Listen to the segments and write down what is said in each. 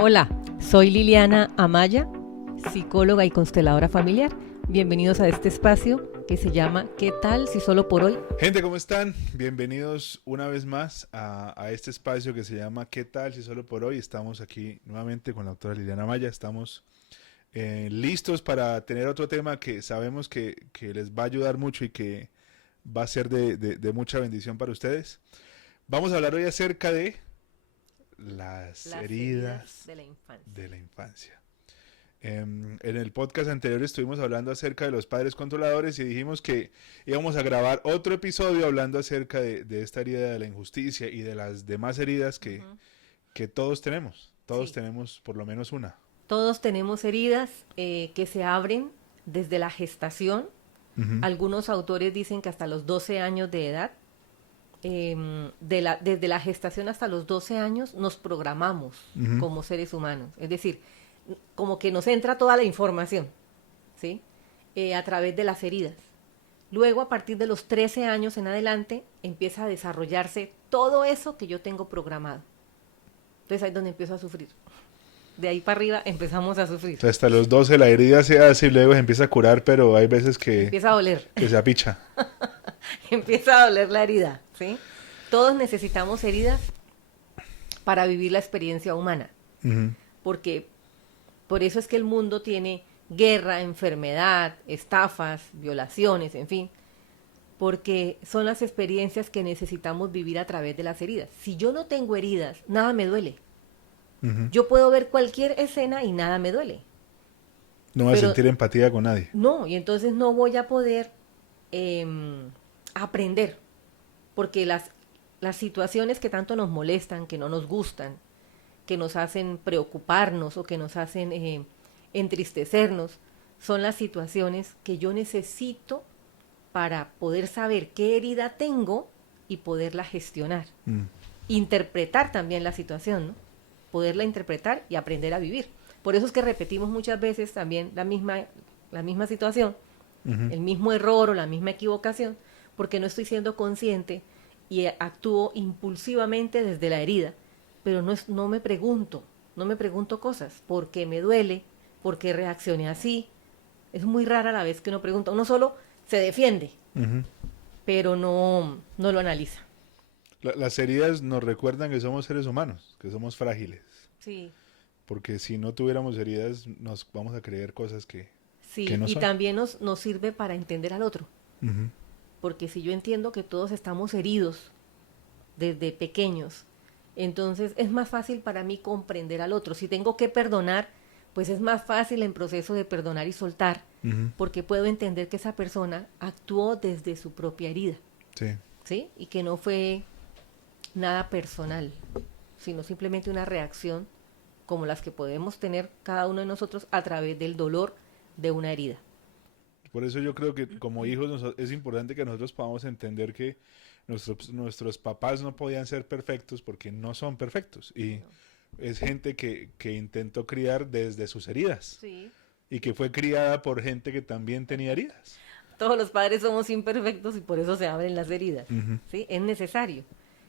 Hola, soy Liliana Amaya, psicóloga y consteladora familiar. Bienvenidos a este espacio que se llama ¿Qué tal si solo por hoy? Gente, ¿cómo están? Bienvenidos una vez más a este espacio que se llama ¿Qué tal si solo por hoy? Estamos aquí nuevamente con la doctora Liliana Amaya. Estamos listos para tener otro tema que sabemos que les va a ayudar mucho y que va a ser de mucha bendición para ustedes. Vamos a hablar hoy acerca de las heridas de la infancia. de la infancia. En el podcast anterior estuvimos hablando acerca de los padres controladores y dijimos que íbamos a grabar otro episodio hablando acerca de esta herida de la injusticia y de las demás heridas que todos tenemos. Todos tenemos por lo menos una. Todos tenemos heridas que se abren desde la gestación. Algunos autores dicen que hasta los 12 años de edad. Desde la gestación hasta los 12 años nos programamos como seres humanos. Es decir, como que nos entra toda la información, ¿sí? A través de las heridas. Luego, a partir de los 13 años en adelante, empieza a desarrollarse todo eso que yo tengo programado. Entonces ahí es donde empiezo a sufrir. De ahí para arriba empezamos a sufrir. Entonces, hasta los 12 la herida se hace y luego se empieza a curar, pero hay veces que empieza a doler. Que se apicha. Empieza a doler la herida, ¿sí? Todos necesitamos heridas para vivir la experiencia humana. Porque por eso es que el mundo tiene guerra, enfermedad, estafas, violaciones, en fin. Porque son las experiencias que necesitamos vivir a través de las heridas. Si yo no tengo heridas, nada me duele. Yo puedo ver cualquier escena y nada me duele. No vas a sentir empatía con nadie. No, y entonces no voy a poder aprender. Porque las situaciones que tanto nos molestan, que no nos gustan, que nos hacen preocuparnos o que nos hacen entristecernos, son las situaciones que yo necesito para poder saber qué herida tengo y poderla gestionar. Interpretar también la situación, ¿no? Poderla interpretar y aprender a vivir. Por eso es que repetimos muchas veces también la misma situación, el mismo error o la misma equivocación, porque no estoy siendo consciente y actúo impulsivamente desde la herida. Pero no me pregunto cosas, ¿por qué me duele? ¿Por qué reaccioné así? Es muy rara la vez que uno pregunta, uno solo se defiende, pero no lo analiza. Las heridas nos recuerdan que somos seres humanos, que somos frágiles. Sí. Porque si no tuviéramos heridas, nos vamos a creer cosas que no y son. también nos sirve para entender al otro. Porque si yo entiendo que todos estamos heridos desde pequeños, entonces es más fácil para mí comprender al otro. Si tengo que perdonar, pues es más fácil el proceso de perdonar y soltar, porque puedo entender que esa persona actuó desde su propia herida. ¿Sí? Y que no fue nada personal, sino simplemente una reacción como las que podemos tener cada uno de nosotros a través del dolor de una herida. Por eso yo creo que como hijos es importante que nosotros podamos entender que nuestros papás no podían ser perfectos porque no son perfectos. Y es gente que intentó criar desde sus heridas. Sí. Y que fue criada por gente que también tenía heridas. Todos los padres somos imperfectos y por eso se abren las heridas. ¿Sí? Es necesario.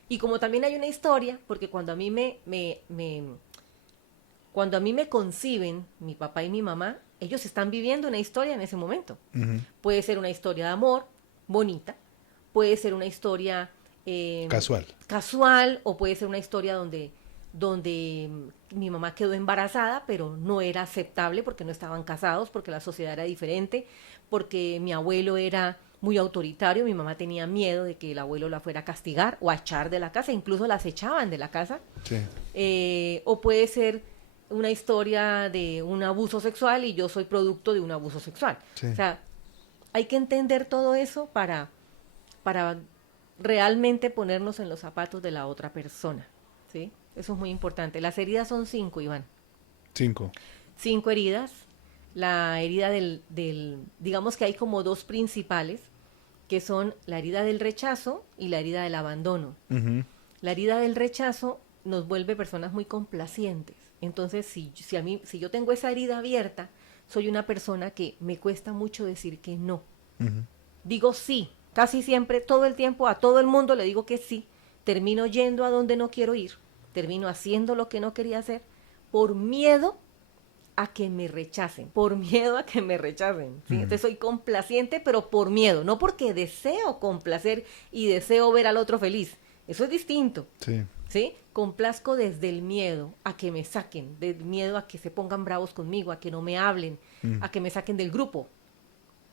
Y como también hay una historia, porque cuando a mí cuando a mí me conciben, mi papá y mi mamá, ellos están viviendo una historia en ese momento. Puede ser una historia de amor, bonita, puede ser una historia casual, o puede ser una historia donde mi mamá quedó embarazada, pero no era aceptable porque no estaban casados, porque la sociedad era diferente, porque mi abuelo era muy autoritario, mi mamá tenía miedo de que el abuelo la fuera a castigar o a echar de la casa, incluso las echaban de la casa. O puede ser una historia de un abuso sexual y yo soy producto de un abuso sexual. O sea, hay que entender todo eso para realmente ponernos en los zapatos de la otra persona, ¿sí? Eso es muy importante. Las heridas son 5, Iván. 5 heridas. La herida digamos que hay como 2 principales, que son la herida del rechazo y la herida del abandono. La herida del rechazo nos vuelve personas muy complacientes. Entonces, si yo tengo esa herida abierta, soy una persona que me cuesta mucho decir que no. Digo sí, casi siempre, todo el tiempo, a todo el mundo le digo que sí. Termino yendo a donde no quiero ir, termino haciendo lo que no quería hacer, por miedo a que me rechacen, por miedo a que me rechacen, ¿sí? Entonces soy complaciente, pero por miedo, no porque deseo complacer y deseo ver al otro feliz. Eso es distinto, Sí. ¿sí? Complazco desde el miedo a que me saquen, del miedo a que se pongan bravos conmigo, a que no me hablen, a que me saquen del grupo,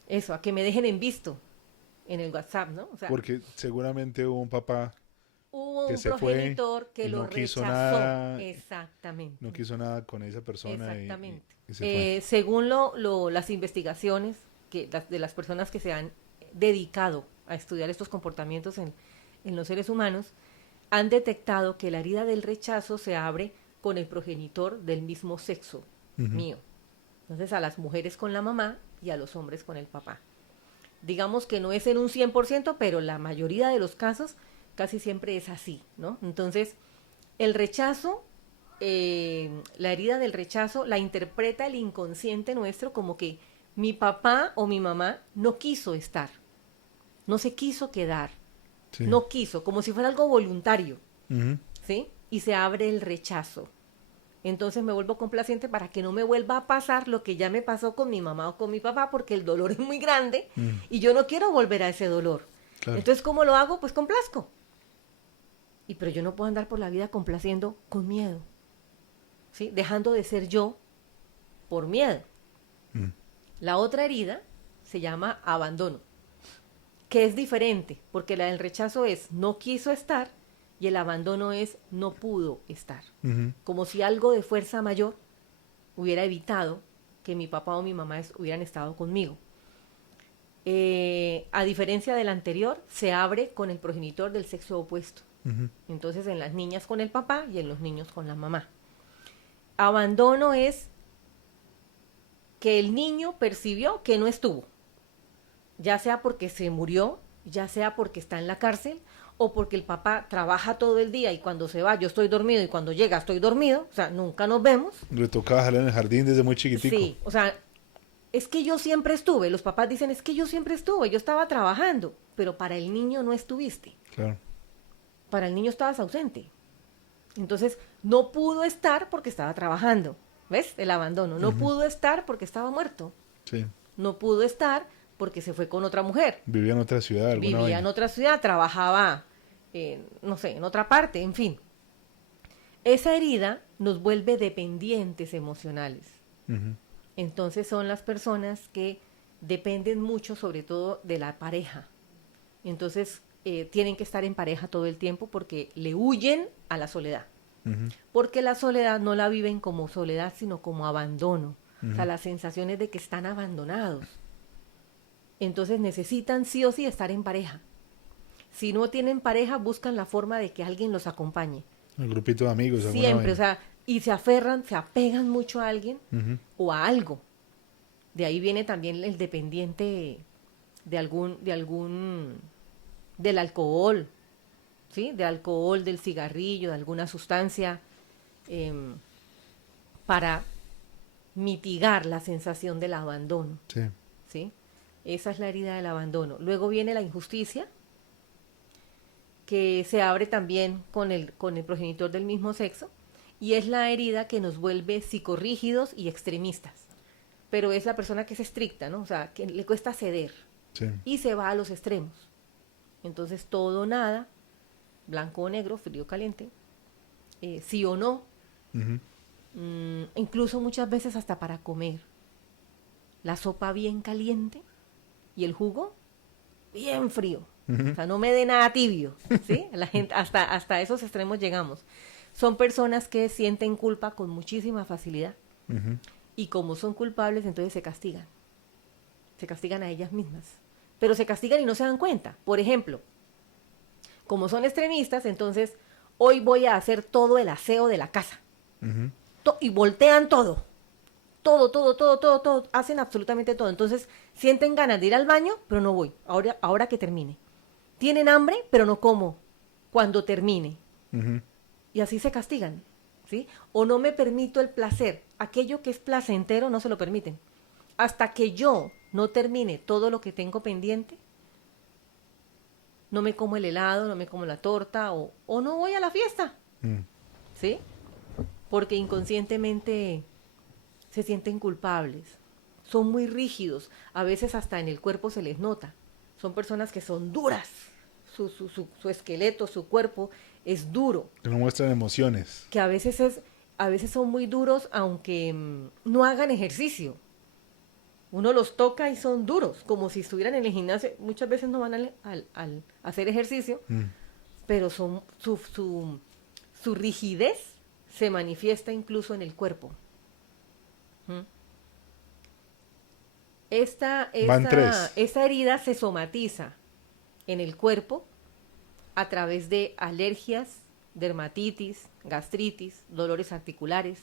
eso, a que me dejen en visto en el WhatsApp, ¿no? O sea, Porque seguramente hubo un papá hubo que un se fue progenitor que y lo no quiso rechazó, nada, exactamente. no quiso nada con esa persona Exactamente. y se fue. Según las investigaciones de las personas que se han dedicado a estudiar estos comportamientos en los seres humanos, han detectado que la herida del rechazo se abre con el progenitor del mismo sexo mío. Entonces, a las mujeres con la mamá y a los hombres con el papá. Digamos que no es en un 100%, pero la mayoría de los casos casi siempre es así, ¿no? Entonces, el rechazo, la herida del rechazo la interpreta el inconsciente nuestro como que mi papá o mi mamá no quiso estar, no se quiso quedar, Sí. no quiso, como si fuera algo voluntario, Ujú. ¿sí? Y se abre el rechazo. Entonces me vuelvo complaciente para que no me vuelva a pasar lo que ya me pasó con mi mamá o con mi papá, porque el dolor es muy grande y yo no quiero volver a ese dolor. Claro. Entonces, ¿cómo lo hago? Pues complazco. Pero yo no puedo andar por la vida complaciendo con miedo, ¿sí? Dejando de ser yo por miedo. La otra herida se llama abandono, que es diferente, porque la del rechazo es no quiso estar y el abandono es no pudo estar. Como si algo de fuerza mayor hubiera evitado que mi papá o mi mamá hubieran estado conmigo. A diferencia del anterior, se abre con el progenitor del sexo opuesto. Entonces, en las niñas con el papá y en los niños con la mamá. Abandono es que el niño percibió que no estuvo, ya sea porque se murió, ya sea porque está en la cárcel, o porque el papá trabaja todo el día y cuando se va yo estoy dormido y cuando llega estoy dormido, o sea, nunca nos vemos. Le tocaba jalar en el jardín desde muy chiquitico. Sí, o sea, es que yo siempre estuve, los papás dicen, es que yo siempre estuve, yo estaba trabajando, pero para el niño no estuviste, Claro. para el niño estabas ausente. Entonces, no pudo estar porque estaba trabajando, ¿ves? El abandono, no pudo estar porque estaba muerto, Sí. no pudo estar porque se fue con otra mujer, Vivía en otra ciudad, alguna vivía vaina. en otra ciudad, trabajaba, no sé, en otra parte, en fin. Esa herida nos vuelve dependientes emocionales. Entonces son las personas que dependen mucho, sobre todo, de la pareja. Entonces tienen que estar en pareja todo el tiempo porque le huyen a la soledad. Porque la soledad no la viven como soledad, sino como abandono. O sea, las sensaciones de que están abandonados. Entonces necesitan sí o sí estar en pareja. Si no tienen pareja, buscan la forma de que alguien los acompañe. El grupito de amigos, alguna Siempre, vaina. o sea, y se aferran, se apegan mucho a alguien o a algo. De ahí viene también el dependiente del alcohol, ¿sí? De alcohol, del cigarrillo, de alguna sustancia, para mitigar la sensación del abandono, Sí. ¿sí? Esa es la herida del abandono. Luego viene la injusticia, que se abre también con el progenitor del mismo sexo, y es la herida que nos vuelve psicorrígidos y extremistas. Pero es la persona que es estricta, ¿no? O sea, que le cuesta ceder Sí. y se va a los extremos. Entonces, todo o nada, blanco o negro, frío o caliente, sí o no, incluso muchas veces hasta para comer. La sopa bien caliente y el jugo bien frío. O sea, no me dé nada tibio, ¿sí? La gente, hasta esos extremos llegamos. Son personas que sienten culpa con muchísima facilidad. Y como son culpables, entonces se castigan. Se castigan a ellas mismas. Pero se castigan y no se dan cuenta. Por ejemplo, como son extremistas, entonces hoy voy a hacer todo el aseo de la casa. Y voltean todo. Todo. Hacen absolutamente todo. Entonces sienten ganas de ir al baño, pero no voy. Ahora que termine. Tienen hambre, pero no como cuando termine. Y así se castigan, ¿sí? O no me permito el placer. Aquello que es placentero no se lo permiten. Hasta que yo no termine todo lo que tengo pendiente, no me como el helado, no me como la torta o no voy a la fiesta, ¿sí? porque inconscientemente se sienten culpables. Son muy rígidos, a veces hasta en el cuerpo se les nota. Son personas que son duras, su esqueleto, su cuerpo es duro. Que no muestran emociones. Que a veces son muy duros aunque no hagan ejercicio. Uno los toca y son duros, como si estuvieran en el gimnasio. Muchas veces no van al hacer ejercicio, pero su rigidez se manifiesta incluso en el cuerpo. Esta herida se somatiza en el cuerpo a través de alergias, dermatitis, gastritis, dolores articulares,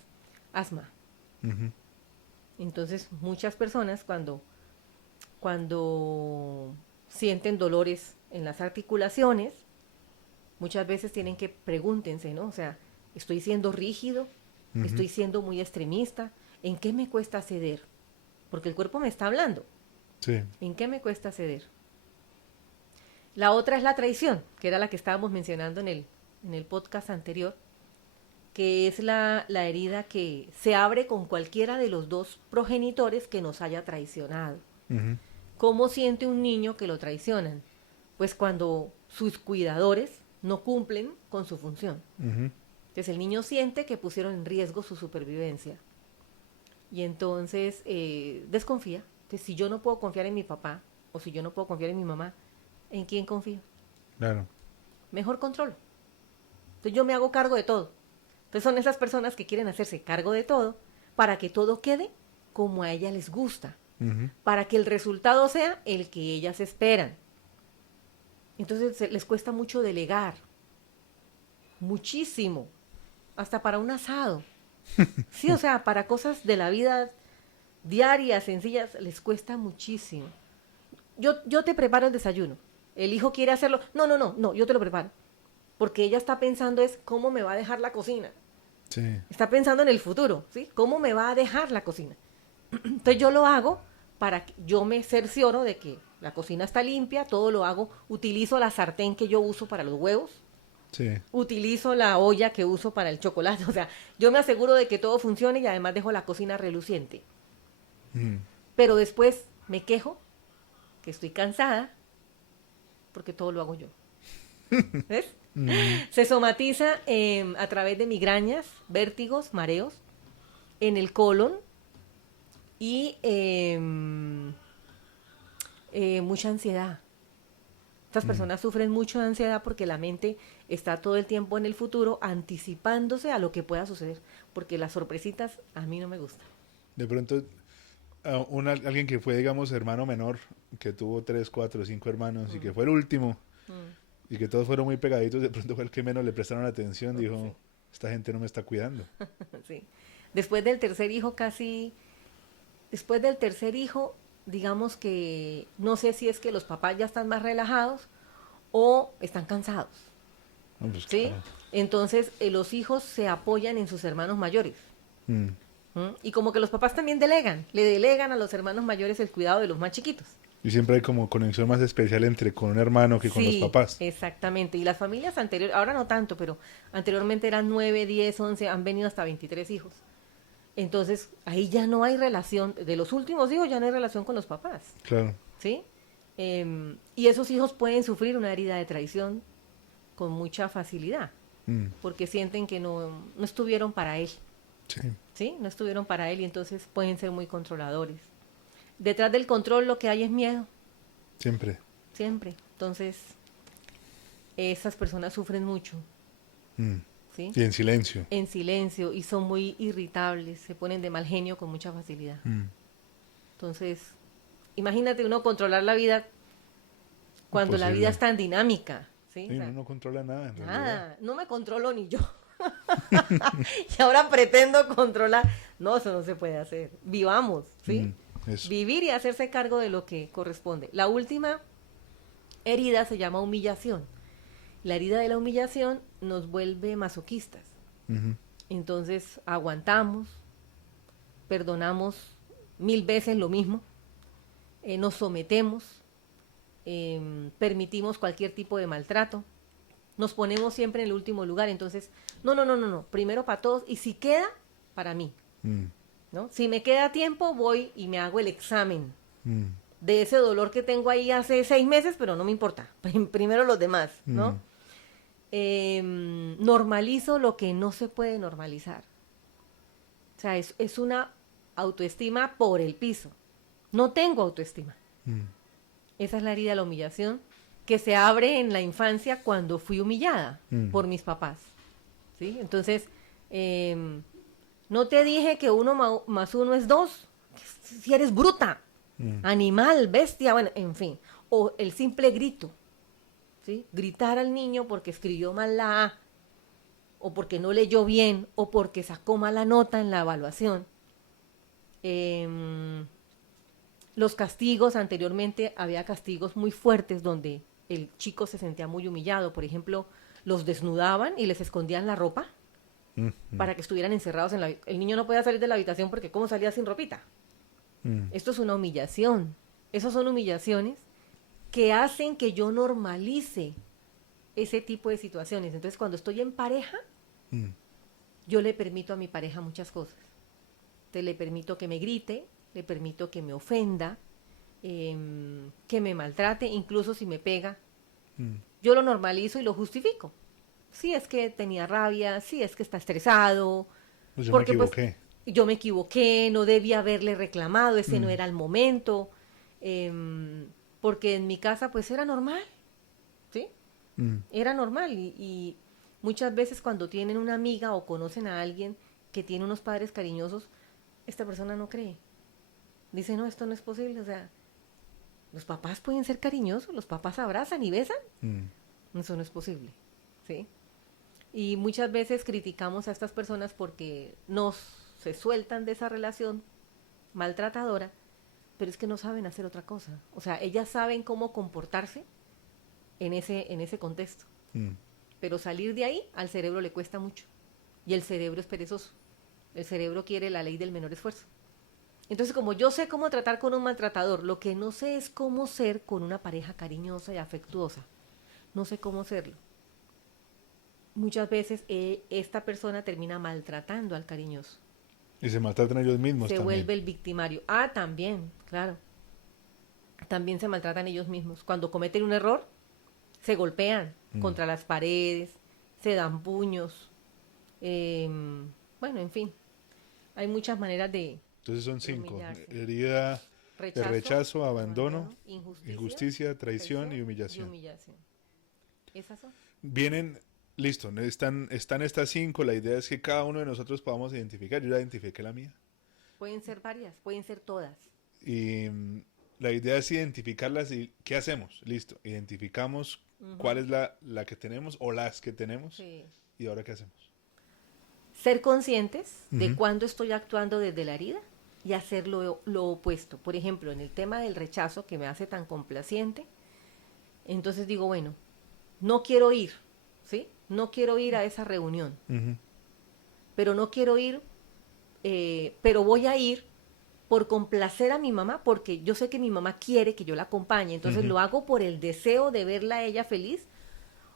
asma. Uh-huh. Entonces, muchas personas cuando sienten dolores en las articulaciones, muchas veces tienen que pregúntense, ¿no? O sea, ¿estoy siendo rígido? Uh-huh. ¿Estoy siendo muy extremista? ¿En qué me cuesta ceder? Porque el cuerpo me está hablando. Sí. ¿En qué me cuesta ceder? La otra es la traición, que era la que estábamos mencionando en el podcast anterior, que es la herida que se abre con cualquiera de los dos progenitores que nos haya traicionado. Uh-huh. ¿Cómo siente un niño que lo traicionan? Pues cuando sus cuidadores no cumplen con su función. Uh-huh. Entonces el niño siente que pusieron en riesgo su supervivencia. Y entonces desconfía. Entonces, si yo no puedo confiar en mi papá, o si yo no puedo confiar en mi mamá, ¿en quién confío? Claro. Mejor controlo. Entonces yo me hago cargo de todo. Entonces son esas personas que quieren hacerse cargo de todo para que todo quede como a ellas les gusta. Uh-huh. Para que el resultado sea el que ellas esperan. Entonces les cuesta mucho delegar. Muchísimo. Hasta para un asado. Sí, o sea, para cosas de la vida diarias, sencillas, les cuesta muchísimo. Yo te preparo el desayuno. El hijo quiere hacerlo. No, yo te lo preparo. Porque ella está pensando es cómo me va a dejar la cocina. Sí. Está pensando en el futuro, ¿sí? ¿Cómo me va a dejar la cocina? Entonces yo lo hago para que yo me cercioro de que la cocina está limpia, todo lo hago. Utilizo la sartén que yo uso para los huevos. Sí. Utilizo la olla que uso para el chocolate. O sea, yo me aseguro de que todo funcione y además dejo la cocina reluciente. Pero después me quejo que estoy cansada porque todo lo hago yo. ¿Ves? Se somatiza a través de migrañas, vértigos, mareos, en el colon y mucha ansiedad. Estas personas sufren mucho de ansiedad porque la mente está todo el tiempo en el futuro anticipándose a lo que pueda suceder, porque las sorpresitas a mí no me gustan. De pronto, alguien que fue, digamos, hermano menor, que tuvo 3, 4, 5 hermanos y que fue el último y que todos fueron muy pegaditos, de pronto fue el que menos le prestaron atención, dijo, sí, esta gente no me está cuidando. Sí. Después del tercer hijo, digamos que no sé si es que los papás ya están más relajados o están cansados. No, pues, ¿sí? Claro. Entonces los hijos se apoyan en sus hermanos mayores. Y como que los papás también le delegan a los hermanos mayores el cuidado de los más chiquitos. Y siempre hay como conexión más especial entre con un hermano que con los papás. Exactamente. Y las familias anteriores, ahora no tanto, pero anteriormente eran 9, 10, 11, han venido hasta 23 hijos. Entonces, ahí ya no hay relación, de los últimos hijos ya no hay relación con los papás. Claro. ¿Sí? Y esos hijos pueden sufrir una herida de traición con mucha facilidad, porque sienten que no estuvieron para él. Sí. ¿Sí? No estuvieron para él y entonces pueden ser muy controladores. Detrás del control lo que hay es miedo. Siempre. Siempre. Entonces, esas personas sufren mucho. ¿Sí? Y en silencio. En silencio y son muy irritables, se ponen de mal genio con mucha facilidad. Entonces, imagínate uno controlar la vida cuando la vida es tan dinámica. Sí, o sea, no controla nada. En nada, realidad. no me controlo ni yo. Y ahora pretendo controlar. No, eso no se puede hacer. Vivamos, ¿sí? Vivir y hacerse cargo de lo que corresponde. La última herida se llama humillación. La herida de la humillación nos vuelve masoquistas. Entonces aguantamos, perdonamos 1000 veces lo mismo, nos sometemos, permitimos cualquier tipo de maltrato, Nos ponemos siempre en el último lugar. Entonces, no. Primero para todos. Y si queda, para mí. ¿No? Si me queda tiempo, voy y me hago el examen de ese dolor que tengo ahí hace 6 meses, pero no me importa. Primero los demás, ¿no? Normalizo lo que no se puede normalizar. O sea, es una autoestima por el piso. No tengo autoestima. Esa es la herida de la humillación que se abre en la infancia cuando fui humillada por mis papás. ¿Sí? Entonces, no te dije que 1 más 1 es 2. Si eres bruta, animal, bestia, bueno, en fin. O el simple grito. ¿Sí? Gritar al niño porque escribió mal la A, o porque no leyó bien, o porque sacó mala nota en la evaluación. Los castigos, anteriormente había castigos muy fuertes donde el chico se sentía muy humillado. Por ejemplo, los desnudaban y les escondían la ropa para que estuvieran encerrados en la habitación. El niño no podía salir de la habitación porque ¿cómo salía sin ropita? Esto es una humillación. Esas son humillaciones que hacen que yo normalice ese tipo de situaciones. Entonces, cuando estoy en pareja, yo le permito a mi pareja muchas cosas. Le permito que me grite, le permito que me ofenda, que me maltrate, incluso si me pega. Yo lo normalizo y lo justifico. Sí, es que tenía rabia, sí, es que está estresado. Pues yo porque me equivoqué. Pues, yo me equivoqué, no debía haberle reclamado, ese no era el momento. Porque en mi casa pues era normal, ¿sí? Era normal y muchas veces cuando tienen una amiga o conocen a alguien que tiene unos padres cariñosos, esta persona no cree. Dice, no, esto no es posible, o sea, los papás pueden ser cariñosos, los papás abrazan y besan. Eso no es posible, ¿sí? Y muchas veces criticamos a estas personas porque se sueltan de esa relación maltratadora, pero es que no saben hacer otra cosa. O sea, ellas saben cómo comportarse en ese contexto. Pero salir de ahí al cerebro le cuesta mucho. Y el cerebro es perezoso. El cerebro quiere la ley del menor esfuerzo. Entonces, como yo sé cómo tratar con un maltratador, lo que no sé es cómo ser con una pareja cariñosa y afectuosa. No sé cómo serlo. Muchas veces esta persona termina maltratando al cariñoso. Y se maltratan ellos mismos Se también. vuelve el victimario. También, claro. También se maltratan ellos mismos. Cuando cometen un error, se golpean contra las paredes, se dan puños. Bueno, en fin. Hay muchas maneras de... Entonces son 5. humillarse. Herida de rechazo, abandono, injusticia, traición y y humillación. humillación. Esas son. Vienen, listo, están estas 5. La idea es que cada uno de nosotros podamos identificar. Yo ya identifiqué la mía. Pueden ser varias, pueden ser todas. Y la idea es identificarlas y ¿qué hacemos? Listo, identificamos cuál es la que tenemos o las que tenemos. Sí. ¿Y ahora qué hacemos? Ser conscientes de cuándo estoy actuando desde la herida y hacer lo opuesto. Por ejemplo, en el tema del rechazo que me hace tan complaciente, entonces digo, bueno, no quiero ir, ¿sí? No quiero ir a esa reunión, pero no quiero ir, pero voy a ir por complacer a mi mamá, porque yo sé que mi mamá quiere que yo la acompañe, entonces lo hago por el deseo de verla a ella feliz,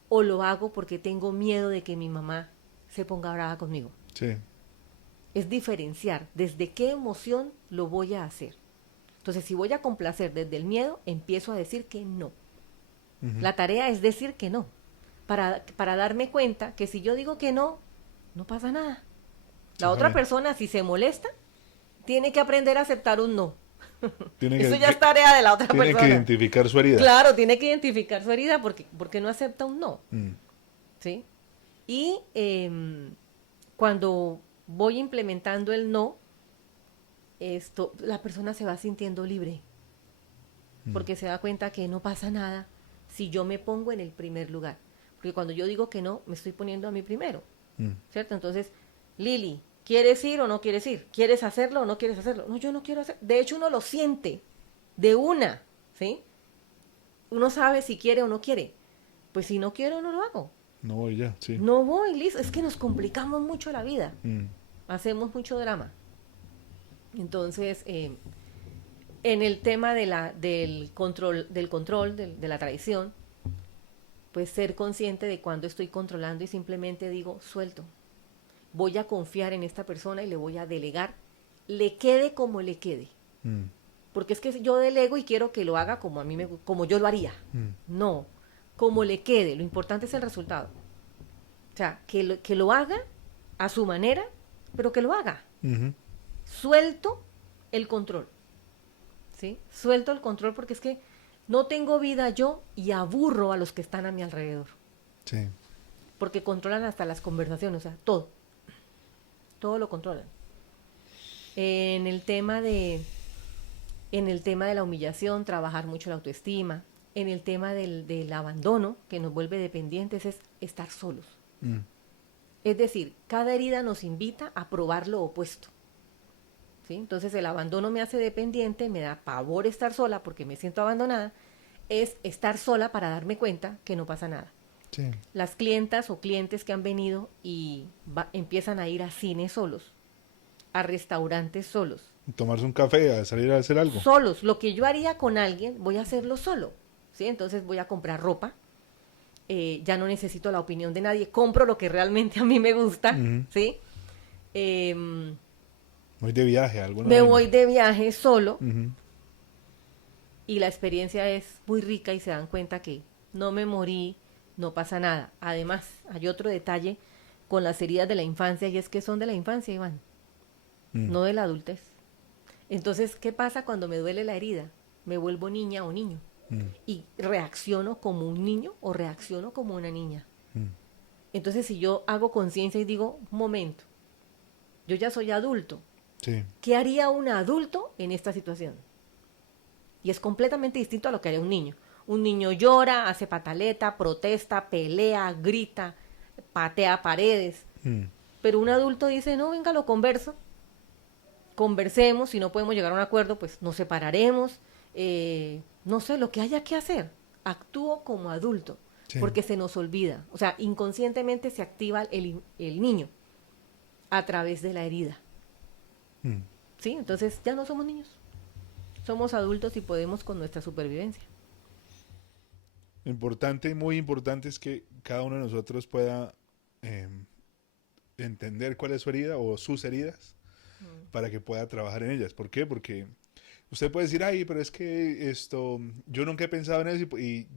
o lo hago porque tengo miedo de que mi mamá se ponga brava conmigo. Sí. Es diferenciar desde qué emoción lo voy a hacer. Entonces, si voy a complacer desde el miedo, empiezo a decir que no. La tarea es decir que no, para darme cuenta que si yo digo que no, no pasa nada. La otra persona, si se molesta, tiene que aprender a aceptar un no. Eso ya es tarea de la otra persona. Tiene que identificar su herida. Claro, tiene que identificar su herida porque no acepta un no. ¿Sí? Y cuando voy implementando el no, la persona se va sintiendo libre. Porque se da cuenta que no pasa nada si yo me pongo en el primer lugar. Porque cuando yo digo que no, me estoy poniendo a mí primero. ¿Cierto? Entonces, Lili, ¿quieres ir o no quieres ir? ¿Quieres hacerlo o no quieres hacerlo? No, yo no quiero hacer. De hecho, uno lo siente de una, ¿sí? Uno sabe si quiere o no quiere. Pues si no quiero, no lo hago. No voy ya, sí. No voy, listo. Es que nos complicamos mucho la vida. Hacemos mucho drama. Entonces, en el tema del control, de la traición, pues ser consciente de cuando estoy controlando y simplemente digo, suelto. Voy a confiar en esta persona y le voy a delegar, le quede como le quede. Porque es que yo delego y quiero que lo haga como a mí como yo lo haría. No, como le quede, lo importante es el resultado. O sea, que lo haga a su manera, pero que lo haga. Suelto el control. ¿Sí? Suelto el control porque es que no tengo vida yo y aburro a los que están a mi alrededor. Sí. Porque controlan hasta las conversaciones, o sea, todo. Todo lo controlan. En el tema de la humillación, trabajar mucho la autoestima. En el tema del abandono, que nos vuelve dependientes, es estar solos. Es decir, cada herida nos invita a probar lo opuesto. ¿Sí? Entonces el abandono me hace dependiente, me da pavor estar sola porque me siento abandonada. Es estar sola para darme cuenta que no pasa nada. Sí. Las clientas o clientes que han venido y empiezan a ir a cine solos, a restaurantes solos. Tomarse un café, a salir a hacer algo. Solos. Lo que yo haría con alguien, voy a hacerlo solo. ¿Sí? Entonces voy a comprar ropa. Ya no necesito la opinión de nadie. Compro lo que realmente a mí me gusta. ¿Sí? Voy de viaje, me voy de viaje solo. Y la experiencia es muy rica y se dan cuenta que no me morí, no pasa nada. Además, hay otro detalle con las heridas de la infancia y es que son de la infancia, Iván, no de la adultez. Entonces, ¿qué pasa cuando me duele la herida? Me vuelvo niña o niño y reacciono como un niño o reacciono como una niña. Entonces, si yo hago conciencia y digo, un momento, yo ya soy adulto, sí. ¿Qué haría un adulto en esta situación? Y es completamente distinto a lo que haría un niño. Un niño llora, hace pataleta, protesta, pelea, grita, patea paredes. Pero un adulto dice, no, venga, lo converso. Conversemos, si no podemos llegar a un acuerdo, pues nos separaremos. No sé, lo que haya que hacer. Actúo como adulto, sí. Porque se nos olvida. O sea, inconscientemente se activa el niño a través de la herida. ¿Sí? Entonces ya no somos niños. Somos adultos y podemos con nuestra supervivencia. Importante, muy importante es que cada uno de nosotros pueda entender cuál es su herida o sus heridas para que pueda trabajar en ellas. ¿Por qué? Porque usted puede decir, ay, pero es que yo nunca he pensado en eso y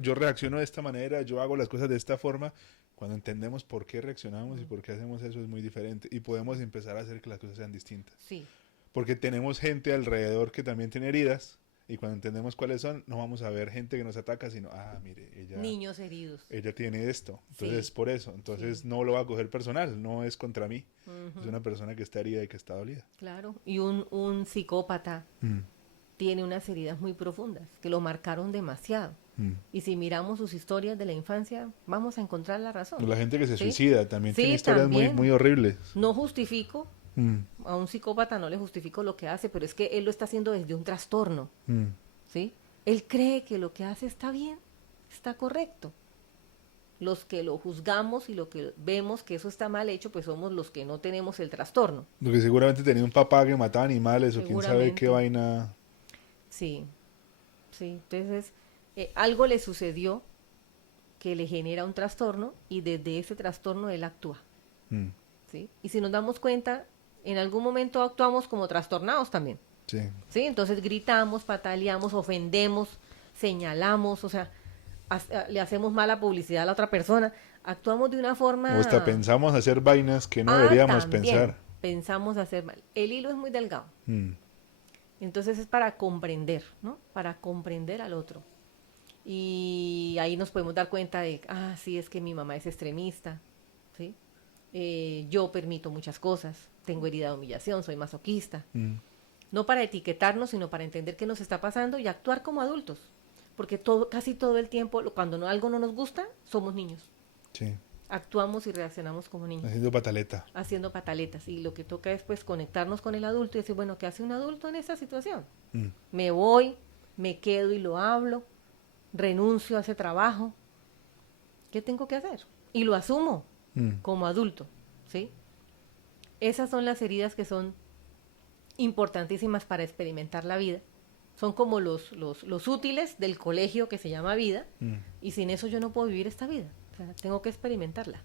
yo reacciono de esta manera, yo hago las cosas de esta forma. Cuando entendemos por qué reaccionamos y por qué hacemos eso es muy diferente y podemos empezar a hacer que las cosas sean distintas. Sí. Porque tenemos gente alrededor que también tiene heridas y cuando entendemos cuáles son, no vamos a ver gente que nos ataca, sino, mire, ella... Niños heridos. Ella tiene esto, entonces sí. por eso. Entonces sí. No lo va a coger personal, no es contra mí. Es una persona que está herida y que está dolida. Claro, y un psicópata tiene unas heridas muy profundas que lo marcaron demasiado. Y si miramos sus historias de la infancia, vamos a encontrar la razón. La gente que se ¿sí? suicida también sí, tiene historias también. Muy, muy horribles. No justifico, a un psicópata no le justifico lo que hace, pero es que él lo está haciendo desde un trastorno. ¿Sí? Él cree que lo que hace está bien, está correcto. Los que lo juzgamos y lo que vemos que eso está mal hecho, pues somos los que no tenemos el trastorno. Porque seguramente tenía un papá que mataba animales o quién sabe qué vaina. Sí, sí. Entonces, algo le sucedió que le genera un trastorno y desde ese trastorno él actúa. ¿Sí? Y si nos damos cuenta, en algún momento actuamos como trastornados también. Sí. ¿Sí? Entonces gritamos, pataleamos, ofendemos, señalamos, o sea, le hacemos mala publicidad a la otra persona, actuamos de una forma... O hasta pensamos hacer vainas que no deberíamos también pensar. Pensamos hacer mal. El hilo es muy delgado. Entonces es para comprender, ¿no? Para comprender al otro. Y ahí nos podemos dar cuenta de, sí, es que mi mamá es extremista, ¿sí? Yo permito muchas cosas, tengo herida de humillación, soy masoquista. No para etiquetarnos, sino para entender qué nos está pasando y actuar como adultos. Porque casi todo el tiempo, cuando algo no nos gusta, somos niños. Sí. Actuamos y reaccionamos como niños. Haciendo pataleta. Haciendo pataletas. Y lo que toca es pues conectarnos con el adulto y decir, bueno, ¿qué hace un adulto en esa situación? Me voy, me quedo y lo hablo, renuncio a ese trabajo. ¿Qué tengo que hacer? Y lo asumo como adulto, ¿sí? Esas son las heridas que son importantísimas para experimentar la vida. Son como los útiles del colegio que se llama vida, y sin eso yo no puedo vivir esta vida. O sea, tengo que experimentarla.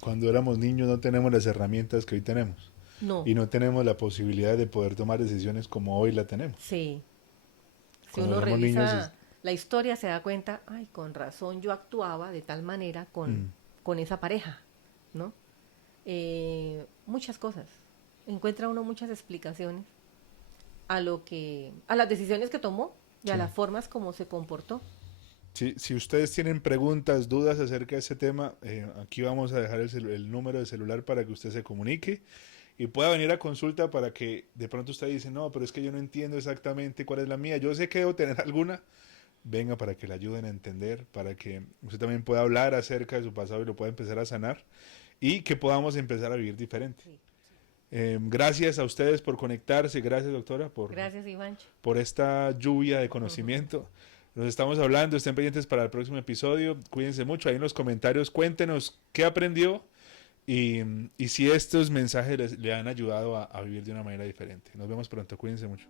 Cuando éramos niños no tenemos las herramientas que hoy tenemos. No, Y no tenemos la posibilidad de poder tomar decisiones como hoy la tenemos. sí. Si Cuando uno éramos niños, revisa la historia se da cuenta, ay, con razón yo actuaba de tal manera con esa pareja, ¿no? Muchas cosas. Encuentra uno muchas explicaciones a las decisiones que tomó y a sí. las formas como se comportó. Si ustedes tienen preguntas, dudas acerca de este tema, aquí vamos a dejar el número de celular para que usted se comunique y pueda venir a consulta para que de pronto usted dice, no, pero es que yo no entiendo exactamente cuál es la mía, yo sé que debo tener alguna, venga para que le ayuden a entender, para que usted también pueda hablar acerca de su pasado y lo pueda empezar a sanar y que podamos empezar a vivir diferente. Sí. Gracias a ustedes por conectarse, gracias doctora Gracias, Ivancho. por esta lluvia de conocimiento. Nos estamos hablando, estén pendientes para el próximo episodio, cuídense mucho, ahí en los comentarios cuéntenos qué aprendió y si estos mensajes le han ayudado a vivir de una manera diferente. Nos vemos pronto, cuídense mucho.